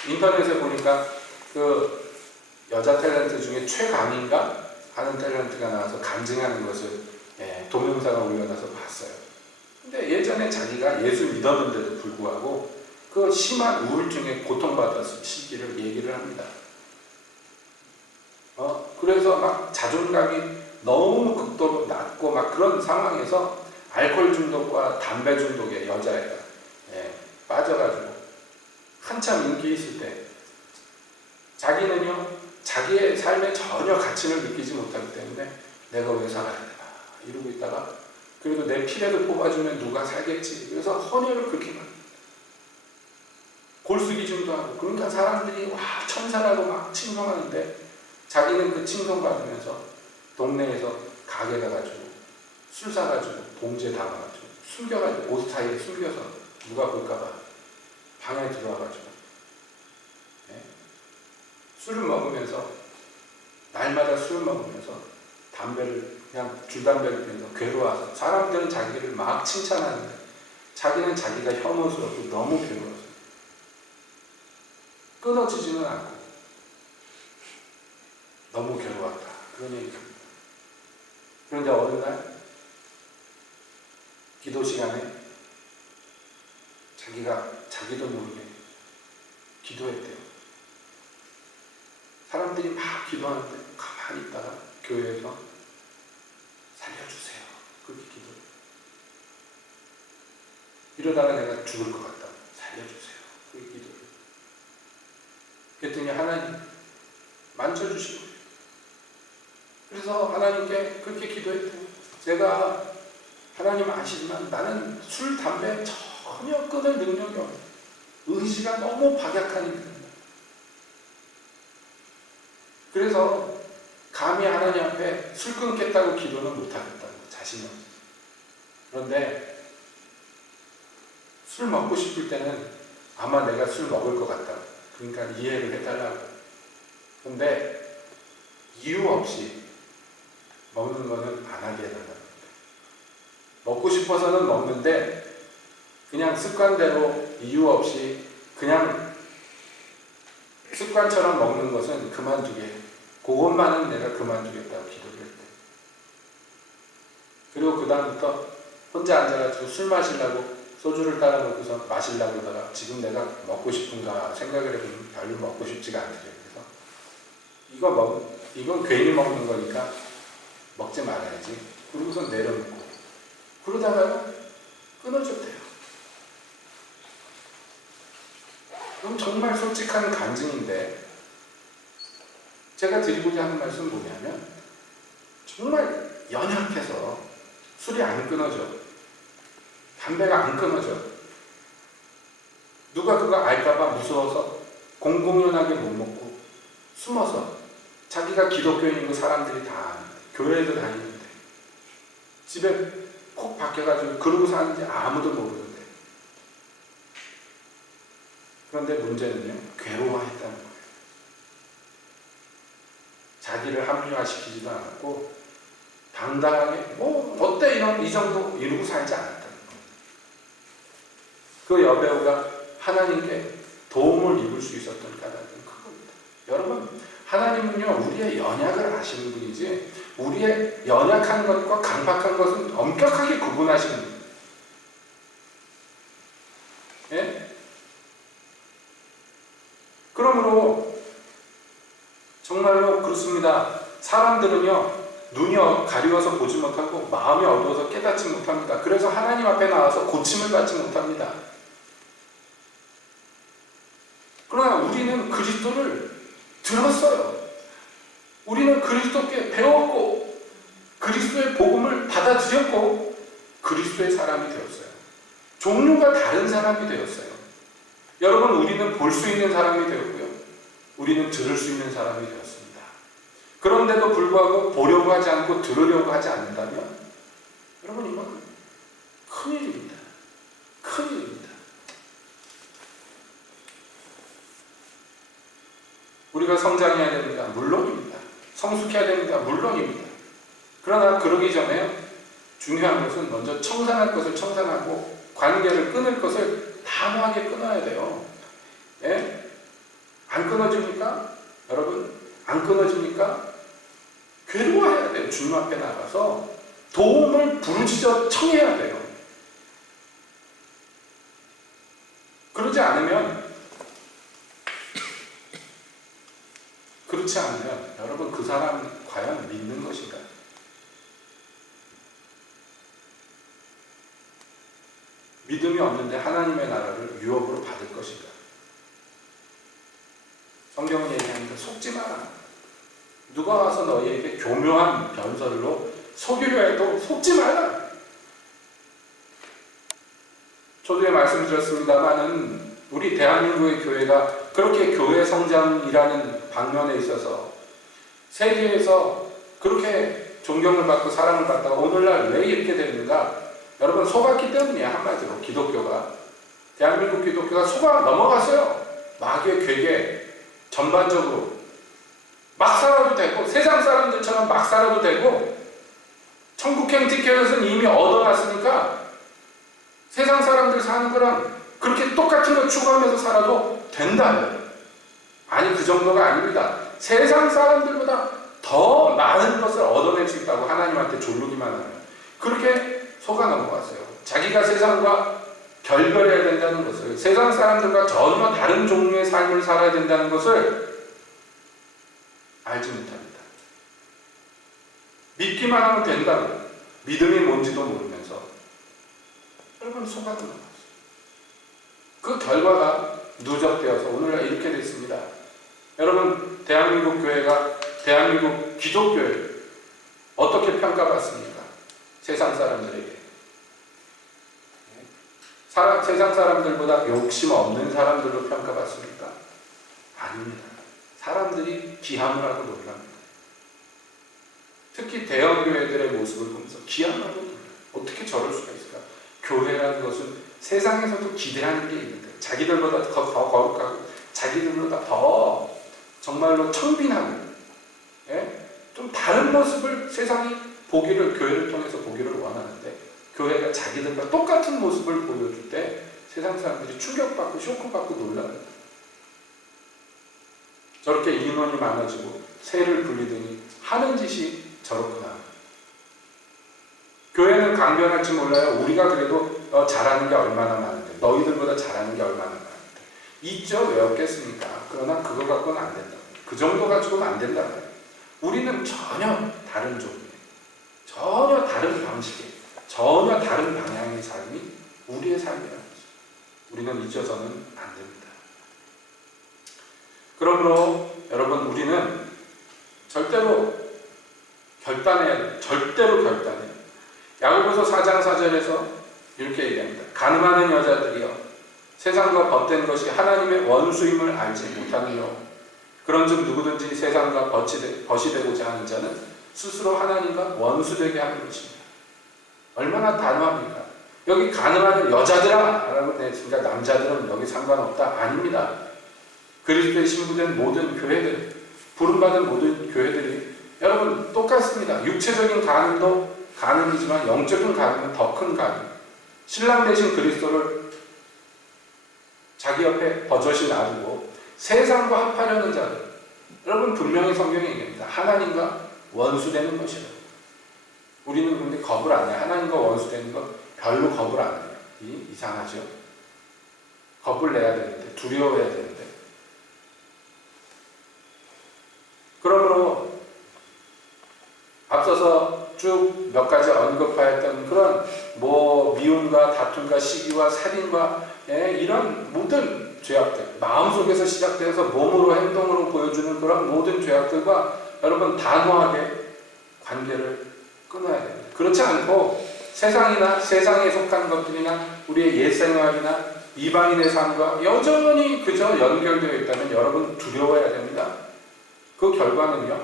인터넷에 보니까 그 여자 탤런트 중에 최강인가 하는 탤런트가 나와서 간증하는 것을 동영상을 올려놔서 봤어요. 근데 예전에 자기가 예수 믿었는데도 불구하고 그 심한 우울증에 고통받았을 시기를 얘기를 합니다. 그래서 막 자존감이 너무 극도로 낮고 막 그런 상황에서 알코올 중독과 담배 중독에 여자애가 빠져가지고 한참 인기 있을 때 자기는요, 자기의 삶에 전혀 가치를 느끼지 못하기 때문에 내가 왜 살아야 되나 이러고 있다가 그래도 내 피라도 뽑아주면 누가 살겠지. 그래서 헌혈을 그렇게 막 골수기증도 하고, 그러니까 사람들이 와 천사라고 막 칭송하는데 자기는 그 칭송받으면서 동네에서 가게 가가지고 술 사가지고 봉지에 담아가지고 숨겨가지고 옷 사이에 숨겨서 누가 볼까봐 방에 들어와가지고 술을 먹으면서 날마다 술을 먹으면서 담배를 그냥 줄담배를 피면서 괴로워서 사람들은 자기를 막 칭찬하는데 자기는 자기가 혐오스럽고 너무 괴로워서 끊어지지는 않고 너무 괴로웠다 그런 얘기입니다. 그런데 어느 날 기도 시간에 자기가 자기도 모르게 기도했대요. 사람들이 막 기도하는데 가만히 있다가 교회에서 살려주세요. 그렇게 기도. 이러다가 내가 죽을 것 같다. 살려주세요. 그렇게 기도를. 그랬더니 하나님 만져주시고 그래서 하나님께 그렇게 기도했대요. 제가 하나님 아시지만 나는 술, 담배 전혀 끊을 능력이 없어요. 의지가 너무 박약한 인간입니다. 그래서 감히 하나님 앞에 술 끊겠다고 기도는 못하겠다고 자신이 없어요. 그런데 술 먹고 싶을 때는 아마 내가 술 먹을 것 같다. 그러니까 이해를 해달라고. 그런데 이유 없이 먹는 거는 안 하게 해달라고. 먹고 싶어서는 먹는데 그냥 습관대로 이유 없이 그냥 습관처럼 먹는 것은 그만두게. 그것만은 내가 그만두겠다고 기도를 했대. 그리고 그 다음부터 혼자 앉아가지고 술 마시려고 소주를 따라 놓고서 마시려고 하다가 지금 내가 먹고 싶은가 생각을 해보면 별로 먹고 싶지가 않대요. 그래서 이건 괜히 먹는 거니까 먹지 말아야지. 그러고서 내려놓고 그러다가 끊어졌대요. 그럼 정말 솔직한 간증인데 제가 드리고자 하는 말씀은 뭐냐면 정말 연약해서 술이 안 끊어져. 담배가 안 끊어져. 누가 그거 알까봐 무서워서 공공연하게 못 먹고 숨어서 자기가 기독교인인 거 사람들이 다 아는데 교회에도 다니는데 집에 콕 박혀가지고 그러고 사는지 아무도 모르는데 그런데 문제는요 괴로워했다는 거예요. 자기를 합리화시키지도 않았고 당당하게 뭐 어때 이 정도 이러고 살지 않았다는 거예요. 그 여배우가 하나님께 도움을 입을 수 있었던 까닭은 그겁니다. 여러분 하나님은요 우리의 연약을 아시는 분이지 우리의 연약한 것과 강박한 것은 엄격하게 구분하시는 분이에요. 예? 그러므로 정말로 그렇습니다. 사람들은요 눈이 가리워서 보지 못하고 마음이 어두워서 깨닫지 못합니다. 그래서 하나님 앞에 나와서 고침을 받지 못합니다. 그러나 우리는 그리스도를 들었어요. 우리는 그리스도께 배웠고 그리스도의 복음을 받아들였고 그리스도의 사람이 되었어요. 종류가 다른 사람이 되었어요. 여러분 우리는 볼 수 있는 사람이 되었고요. 우리는 들을 수 있는 사람이 되었습니다. 그런데도 불구하고 보려고 하지 않고 들으려고 하지 않는다면 여러분 이건 큰일입니다. 큰일입니다. 우리가 성장해야 됩니다. 물론입니다. 성숙해야 됩니다. 물론입니다. 그러나 그러기 전에 중요한 것은 먼저 청산할 것을 청산하고 관계를 끊을 것을 단호하게 끊어야 돼요. 예? 안 끊어집니까? 여러분 안 끊어집니까? 괴로워해야 돼요. 주님 앞에 나가서 도움을 부르짖어 청해야 돼요. 그렇지 않으면 여러분 그 사람 과연 믿는 것인가? 믿음이 없는데 하나님의 나라를 유업으로 받을 것인가? 성경은 얘기하니까 속지 마라. 누가 와서 너희에게 교묘한 변설로 속이려 해도 속지 말라. 저도 말씀드렸습니다만은 우리 대한민국의 교회가 그렇게 교회 성장이라는 방면에 있어서 세계에서 그렇게 존경을 받고 사랑을 받다가 오늘날 왜 이렇게 되는가? 여러분 속았기 때문이에요. 한마디로 기독교가, 대한민국 기독교가 속아 넘어갔어요. 마귀의 괴계 전반적으로 막 살아도 되고 세상 사람들처럼 막 살아도 되고 천국행 티켓은 이미 얻어놨으니까 세상 사람들 사는 거랑 그렇게 똑같은 거 추구하면서 살아도 된다. 아니 그 정도가 아닙니다. 세상 사람들보다 더 많은 것을 얻어낼 수 있다고 하나님한테 졸르기만 하면 그렇게 속아 넘어갔어요. 자기가 세상과 결별해야 된다는 것을, 세상 사람들과 전혀 다른 종류의 삶을 살아야 된다는 것을 알지 못합니다. 믿기만 하면 된다고, 믿음이 뭔지도 모르면서 여러분 속아 넘어갔어요. 그 결과가 누적되어서 오늘날 이렇게 됐습니다. 여러분 대한민국 교회가, 대한민국 기독교를 어떻게 평가받습니까? 세상 사람들에게. 세상 사람들보다 욕심 없는 사람들로 평가받습니까? 아닙니다. 사람들이 비하을 하고 놀랍니다. 특히 대형 교회들의 모습을 보면서 비하을 하고 놀랍니다. 어떻게 저럴 수가 있을까? 교회라는 것은 세상에서도 기대하는 게 있는데 자기들보다 더 거룩하고 자기들보다 더 정말로 청빈하고, 예? 좀 다른 모습을 세상이 보기를, 교회를 통해서 보기를 원하는데 교회가 자기들과 똑같은 모습을 보여줄 때 세상 사람들이 충격받고 쇼크받고 놀랍니다. 저렇게 인원이 많아지고 새를 불리더니 하는 짓이 저렇구나. 교회는 강변할지 몰라요. 우리가 그래도 잘하는 게 얼마나 많은데, 너희들보다 잘하는 게 얼마나 많은데. 있죠. 왜 없겠습니까? 그러나 그거 갖고는 안 된다. 그 정도 가지고는 안 된다. 우리는 전혀 다른 종류의, 전혀 다른 방식의, 전혀 다른 방향의 삶이 우리의 삶이라는 거죠. 우리는 잊어서는 안 됩니다. 그러므로 여러분 우리는 절대로 결단해야 돼요. 절대로 결단해야 돼요. 야고보서 4장 4절에서 이렇게 얘기합니다. 가늠하는 여자들이여 세상과 벗된 것이 하나님의 원수임을 알지 못하느뇨. 그런즉 누구든지 세상과 벗이 되고자 하는 자는 스스로 하나님과 원수되게 하는 것입니다. 얼마나 단호합니까? 여기 가늠하는 여자들아 라고 했으니까 남자들은 여기 상관없다. 아닙니다. 그리스도의 신부된 모든 교회들, 부름받은 모든 교회들이 여러분 똑같습니다. 육체적인 가늠도 가늠이지만 영적인 가늠은 더 큰 가늠. 신랑 되신 그리스도를 자기 옆에 버젓이 놔두고 세상과 합하려는 자들, 여러분 분명히 성경에 얘기합니다. 하나님과 원수되는 것이라고. 우리는 근데 겁을 안 해요. 하나님과 원수되는 것 별로 겁을 안 해요. 이상하죠? 겁을 내야 되는데, 두려워해야 되는데. 그러므로 앞서서 쭉 몇 가지 언급하였던 그런 미움과 다툼과 시기와 살인과 이런 모든 죄악들, 마음속에서 시작돼서 몸으로 행동으로 보여주는 그런 모든 죄악들과 여러분 단호하게 관계를 끊어야 됩니다. 그렇지 않고 세상이나 세상에 속한 것들이나 우리의 옛생활이나 이방인의 삶과 여전히 그저 연결되어 있다면 여러분 두려워해야 됩니다. 그 결과는요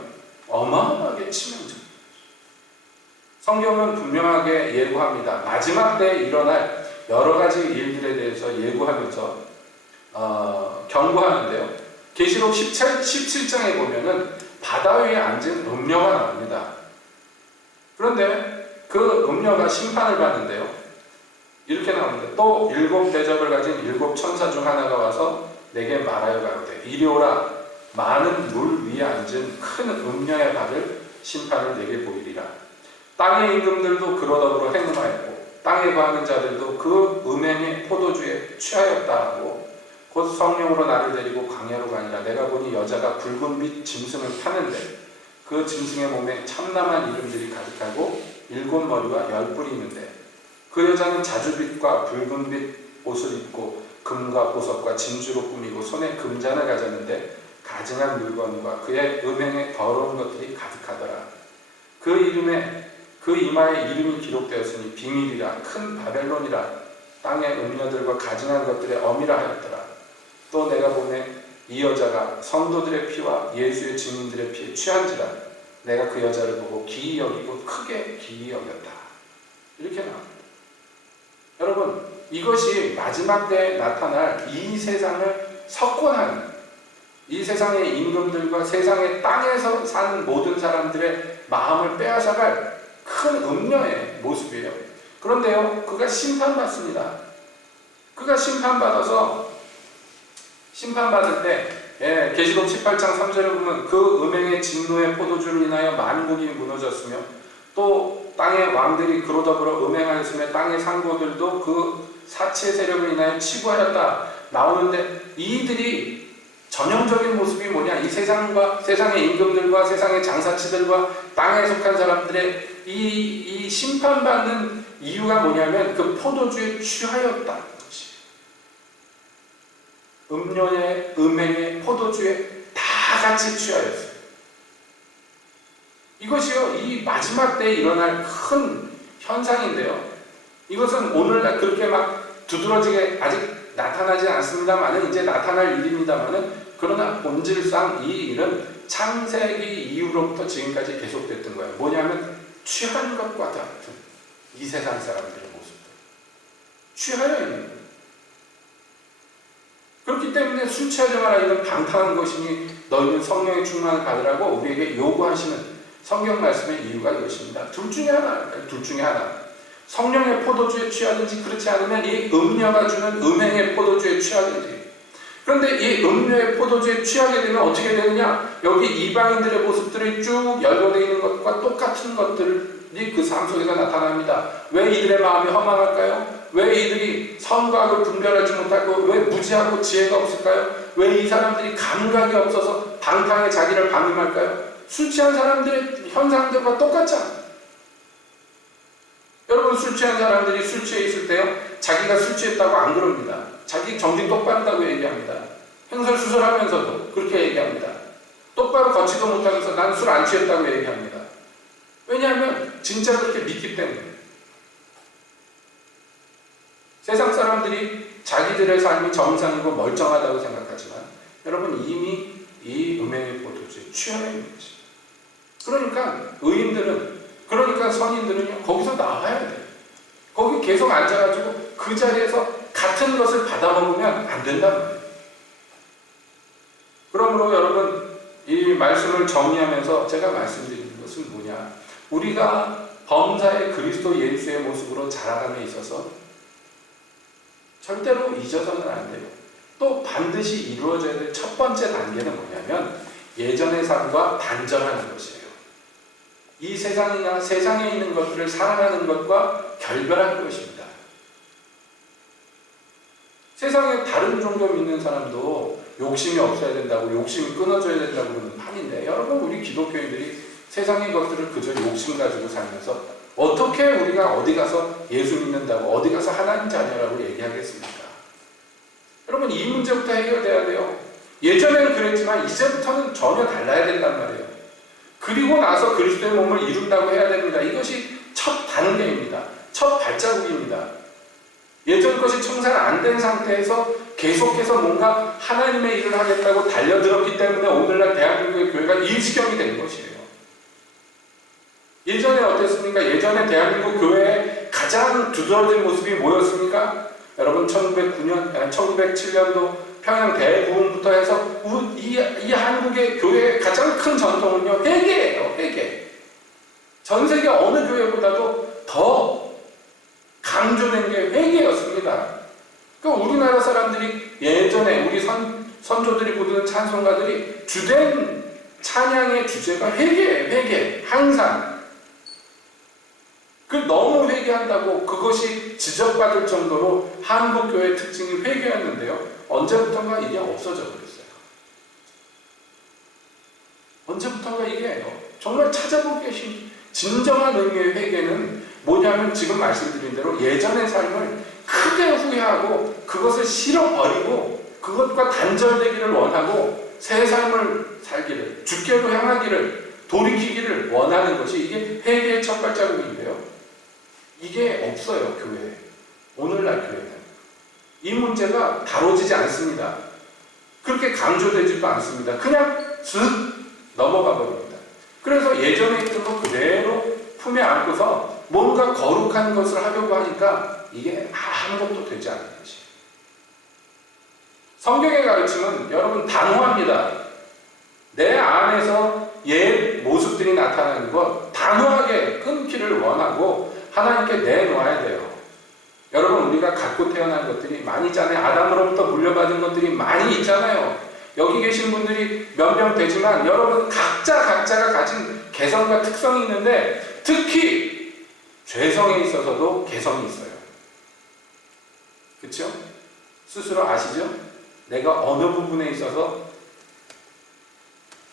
어마어마하게 치명적. 성경은 분명하게 예고합니다. 마지막 때에 일어날 여러 가지 일들에 대해서 예고하면서 경고하는데요. 계시록 17장에 보면은 바다 위에 앉은 음녀가 나옵니다. 그런데 그 음녀가 심판을 받는데요. 이렇게 나옵니다. 또 7 대접을 가진 7 천사 중 하나가 와서 내게 말하여 가로되 이리 오라. 많은 물 위에 앉은 큰 음녀의 발을 심판을 내게 보이리라. 땅의 임금들도 그로 더불어 행음하였고 땅에 거하는 자들도 그 음행의 포도주에 취하였다 하고 곧 성령으로 나를 데리고 광야로 가니라. 내가 보니 여자가 붉은빛 짐승을 타는데 그 짐승의 몸에 참남한 이름들이 가득하고 7 머리와 10뿔이 있는데 그 여자는 자주빛과 붉은빛 옷을 입고 금과 보석과 진주로 꾸미고 손에 금잔을 가졌는데 가증한 물건과 그의 음행에 더러운 것들이 가득하더라. 그 이마에 이름이 기록되었으니 비밀이라 큰 바벨론이라 땅의 음녀들과 가증한 것들의 어미라 하였더라. 또 내가 보매 이 여자가 성도들의 피와 예수의 증인들의 피에 취한지라. 내가 그 여자를 보고 기이 여기고 크게 기이 여겼다. 이렇게 나옵니다. 여러분, 이것이 마지막 때에 나타날 이 세상을 석권하는, 이 세상의 임금들과 세상의 땅에서 사는 모든 사람들의 마음을 빼앗아갈 큰 음녀의 모습이에요. 그런데요, 그가 심판받습니다. 그가 심판받아서, 심판받을 때 계시록 18장 3절에 보면 그 음행의 진노의 포도주를 인하여 만국이 무너졌으며 또 땅의 왕들이 그로 더불어 음행하였으며 땅의 상고들도 그 사치의 세력을 인하여 치부하였다 나오는데, 이들이 전형적인 모습이 뭐냐? 이 세상과 세상의 임금들과 세상의 장사치들과 땅에 속한 사람들의 이 심판받는 이유가 뭐냐면 그 포도주에 취하였다. 음료의 음행의 포도주에 다 같이 취하였어요. 이것이요, 이 마지막 때에 일어날 큰 현상인데요. 이것은 오늘날 그렇게 막 두드러지게 아직 나타나지 않습니다만은, 이제 나타날 일입니다만은, 그러나 본질상 이 일은 창세기 이후로부터 지금까지 계속됐던 거예요. 뭐냐면 취한 것과 같은 이 세상 사람들의 모습들, 취하여 있는 거예요. 그렇기 때문에 술 취하지 마라, 이건 방탕한 것이니 너희는 성령의 충만을 받으라고 우리에게 요구하시는 성경 말씀의 이유가 이것입니다. 둘 중에 하나. 성령의 포도주에 취하든지, 그렇지 않으면 이 음녀가 주는 음행의 포도주에 취하든지. 그런데 이 음료의 포도주에 취하게 되면 어떻게 되느냐? 여기 이방인들의 모습들이 쭉 열거되어 있는 것과 똑같은 것들이 그 삶 속에서 나타납니다. 왜 이들의 마음이 허망할까요? 왜 이들이 선과 악을 분별하지 못하고, 왜 무지하고 지혜가 없을까요? 왜 이 사람들이 감각이 없어서 방탕에 자기를 방임할까요? 술 취한 사람들의 현상들과 똑같잖아요. 여러분, 술 취한 사람들이 술 취해 있을 때요, 자기가 술 취했다고 안 그럽니다. 자기 정신 똑바르다고 얘기합니다. 횡설수설하면서도 그렇게 얘기합니다. 똑바로 걷지도 못하면서 난 술 안 취했다고 얘기합니다. 왜냐하면 진짜 그렇게 믿기 때문에. 세상 사람들이 자기들의 삶이 정상이고 멀쩡하다고 생각하지만, 여러분, 이미 이 음행의 포도주에 취하여 있는 거지. 그러니까 의인들은, 그러니까 선인들은 거기서 나와야 돼요. 거기 계속 앉아가지고 그 자리에서 같은 것을 받아먹으면 안 된단 말이에요. 그러므로 여러분, 이 말씀을 정리하면서 제가 말씀드리는 것은 뭐냐? 우리가 범사의 그리스도 예수의 모습으로 자라감에 있어서 절대로 잊어서는 안 돼요. 또 반드시 이루어져야 될 첫 번째 단계는 뭐냐면 예전의 삶과 단절하는 것이에요. 이 세상이나 세상에 있는 것들을 사랑하는 것과 결별하는 것입니다. 세상에 다른 종교 믿는 사람도 욕심이 없어야 된다고, 욕심이 끊어져야 된다고 그러는 판인데, 여러분, 우리 기독교인들이 세상의 것들을 그저 욕심 가지고 살면서 어떻게 우리가 어디 가서 예수 믿는다고, 어디 가서 하나님 자녀라고 얘기하겠습니까? 여러분, 이 문제부터 해결돼야 돼요. 예전에는 그랬지만 이제부터는 전혀 달라야 된단 말이에요. 그리고 나서 그리스도의 몸을 이룬다고 해야 됩니다. 이것이 첫 단계입니다. 첫 발자국입니다. 예전 것이 청산 안 된 상태에서 계속해서 뭔가 하나님의 일을 하겠다고 달려들었기 때문에 오늘날 대한민국의 교회가 이 지경이 된 것이에요. 예전에 어땠습니까? 예전에 대한민국 교회의 가장 두드러진 모습이 뭐였습니까? 여러분, 1907년도 평양 대부흥부터 해서 이 한국의 교회의 가장 큰 전통은요, 회개예요. 회개. 전 세계 어느 교회보다도 더 강조된 게 회개였습니다. 그러니까 우리나라 사람들이 예전에 우리 선조들이 부르는 찬송가들이 주된 찬양의 주제가 회개예요. 회개. 항상. 너무 회개한다고 그것이 지적받을 정도로 한국교회의 특징이 회개였는데요. 언제부턴가 이게 없어져 버렸어요. 언제부턴가 이게 정말 찾아보기 힘. 진정한 의미의 회개는 뭐냐면 지금 말씀드린 대로 예전의 삶을 크게 후회하고 그것을 싫어버리고 그것과 단절되기를 원하고 새 삶을 살기를, 주께로 향하기를, 돌이키기를 원하는 것이 이게 회개의 첫 발자국인데요. 이게 없어요, 교회에. 오늘날 교회는. 이 문제가 다뤄지지 않습니다. 그렇게 강조되지도 않습니다. 그냥 슥 넘어가 버립니다. 그래서 예전에 있던 거 그대로 품에 안고서 뭔가 거룩한 것을 하려고 하니까 이게 아무것도 되지 않는 것이에요. 성경의 가르침은 여러분 단호합니다. 내 안에서 옛 모습들이 나타나는 것 단호하게 끊기를 원하고 하나님께 내놓아야 돼요. 여러분, 우리가 갖고 태어난 것들이 많이 있잖아요. 아담으로부터 물려받은 것들이 많이 있잖아요. 여기 계신 분들이 몇 명 되지만 여러분 각자가 가진 개성과 특성이 있는데 특히 죄성에 있어서도 개성이 있어요. 그렇죠? 스스로 아시죠? 내가 어느 부분에 있어서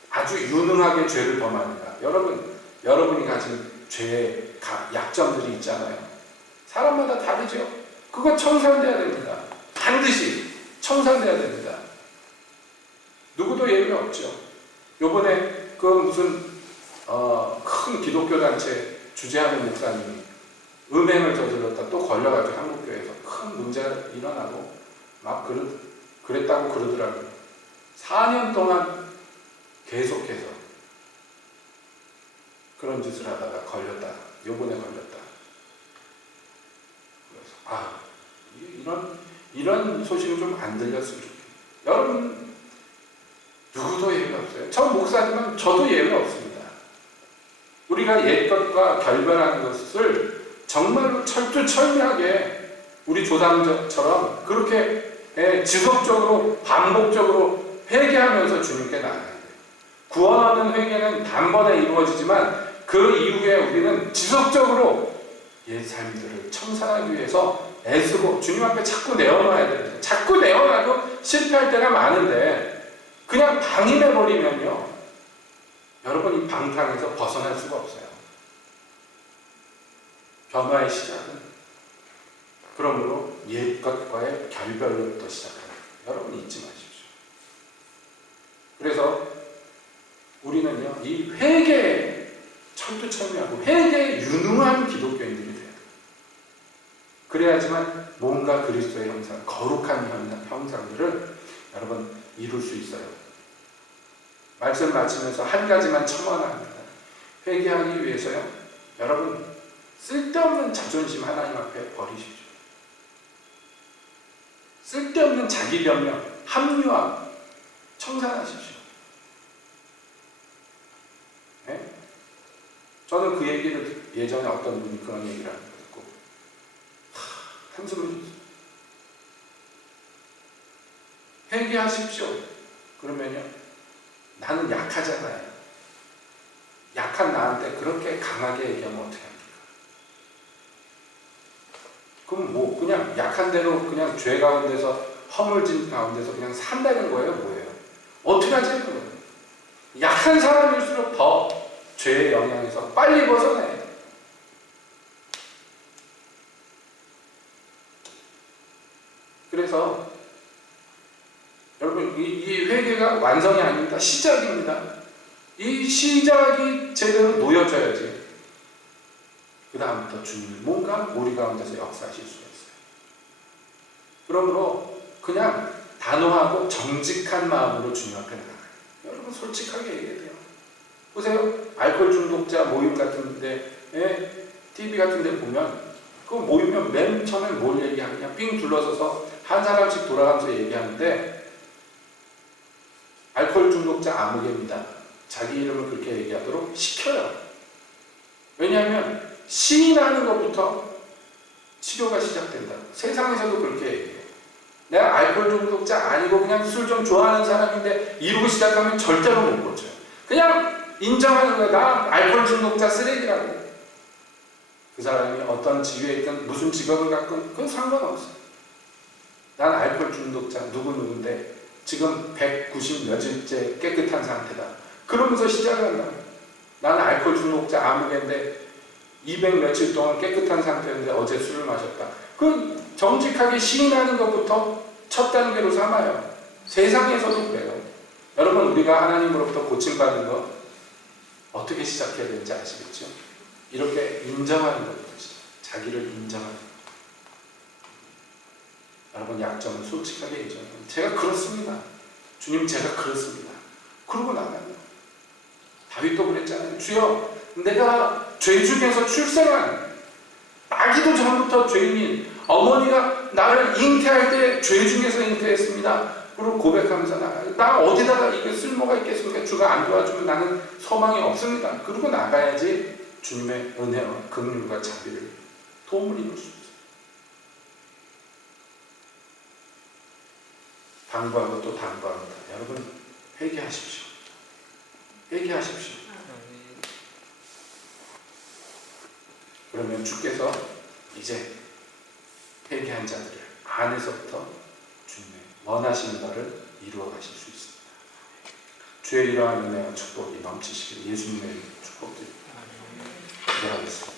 아주 유능하게 죄를 범하는가. 여러분이 가진 죄의 약점들이 있잖아요. 사람마다 다르죠. 그거 청산돼야 됩니다. 반드시 청산돼야 됩니다. 누구도 예외가 없죠. 요번에 그 무슨 큰 기독교 단체 주재하는 목사님이 음행을 저질렀다 또 걸려가지고 한국교회에서 큰 문제가 일어나고 막 그랬다고 그러더라고요. 4년 동안 계속해서 그런 짓을 하다가 걸렸다. 요번에 걸렸다. 그래서 이런 소식은 좀 안 들렸으면 좋겠어요. 여러분 누구도 예외가 없어요. 저 목사지만 저도 예외가 없습니다. 우리가 옛것과 결별하는 것을 정말로 철두철미하게 우리 조상처럼 그렇게 지속적으로 반복적으로 회개하면서 주님께 나아가야 돼요. 구원 얻는 회개는 단번에 이루어지지만 그 이후에 우리는 지속적으로 옛 삶들을 청산하기 위해서 애쓰고 주님 앞에 자꾸 내어놔야 됩니다. 자꾸 내어놔도 실패할 때가 많은데 그냥 방임해버리면요, 여러분 이 방탕에서 벗어날 수가 없어요. 변화의 시작은 그러므로 옛것과의 결별로부터 시작합니다. 여러분 잊지 마십시오. 그래서 우리는요, 이 회개에 철두철미하고 회개에 유능한 기독교인들이 돼야 돼요. 그래야지만 뭔가 그리스도의 형상, 거룩한 형상들을 여러분 이룰 수 있어요. 말씀 마치면서 한 가지만 첨언합니다. 회개하기 위해서요, 여러분 쓸데없는 자존심 하나님 앞에 버리십시오. 쓸데없는 자기 변명, 합리화 청산하십시오. 네? 저는 그 얘기를 예전에 어떤 분이 그런 얘기를 하는 거 듣고 한숨을 줬어요. 회개하십시오. 그러면요, 나는 약하잖아요. 약한 나한테 그렇게 강하게 얘기하면 어떻게 합니까? 그럼 뭐 그냥 약한 대로 그냥 죄 가운데서 허물진 가운데서 그냥 산다는 거예요? 뭐예요? 어떻게 하자는 거예요? 약한 사람일수록 더 죄의 영향에서 빨리 벗어나요. 그래서 여러분 이 회개가 완성이 아닙니다. 시작입니다. 이 시작이 제대로 놓여져야지 그 다음부터 주님이 뭔가 우리 가운데서 역사하실 수가 있어요. 그러므로 그냥 단호하고 정직한 마음으로 주님 앞에 나가요. 여러분 솔직하게 얘기해야 돼요. 보세요. 알코올 중독자 모임 같은 데, TV 같은 데 보면 그 모이면 맨 처음에 뭘 얘기하느냐, 삥 둘러서서 한 사람씩 돌아가면서 얘기하는데 알코올 중독자 아무개입니다. 자기 이름을 그렇게 얘기하도록 시켜요. 왜냐하면 시인하는 것부터 치료가 시작된다. 세상에서도 그렇게 얘기해요. 내가 알코올 중독자 아니고 그냥 술 좀 좋아하는 사람인데 이러고 시작하면 절대로 못 고쳐요. 그냥 인정하는 거야. 나 알코올 중독자 쓰레기라고. 그 사람이 어떤 직위에 있든 무슨 직업을 갖고 그건 상관없어요. 난 알코올 중독자 누구누구인데 지금 190 며칠째 깨끗한 상태다. 그러면서 시작을 한다. 나는 알코올 중독자 아무개인데 200 며칠 동안 깨끗한 상태였는데 어제 술을 마셨다. 그 정직하게 시인하는 것부터 첫 단계로 삼아요. 세상에서도 그래요. 여러분 우리가 하나님으로부터 고침받은 거 어떻게 시작해야 되는지 아시겠죠? 이렇게 인정하는 것부터 자기를 인정하는 것. 여러분 약점은 솔직하게 인정해요. 제가 그렇습니다. 주님 제가 그렇습니다. 그러고 나가요. 다윗도 그랬잖아요. 주여, 내가 죄 중에서 출생한 아기도 전부터 죄인인 어머니가 나를 잉태할 때 죄 중에서 잉태했습니다. 그리고 고백하면서 나가요. 나 어디다가 이게 쓸모가 있겠습니까? 주가 안 도와주면 나는 소망이 없습니다. 그러고 나가야지 주님의 은혜와 긍휼과 자비를 도움을 입을 수 있어요. 당부하고 또 당부합니다. 여러분, 회개하십시오. 회개하십시오. 그러면 주께서 이제 회개한 자들을 안에서부터 주님의 원하시는 바를 이루어 가실 수 있습니다. 주의 이러한 은혜와 축복이 넘치시길 예수님의 축복드립니다. 기도하겠습니다.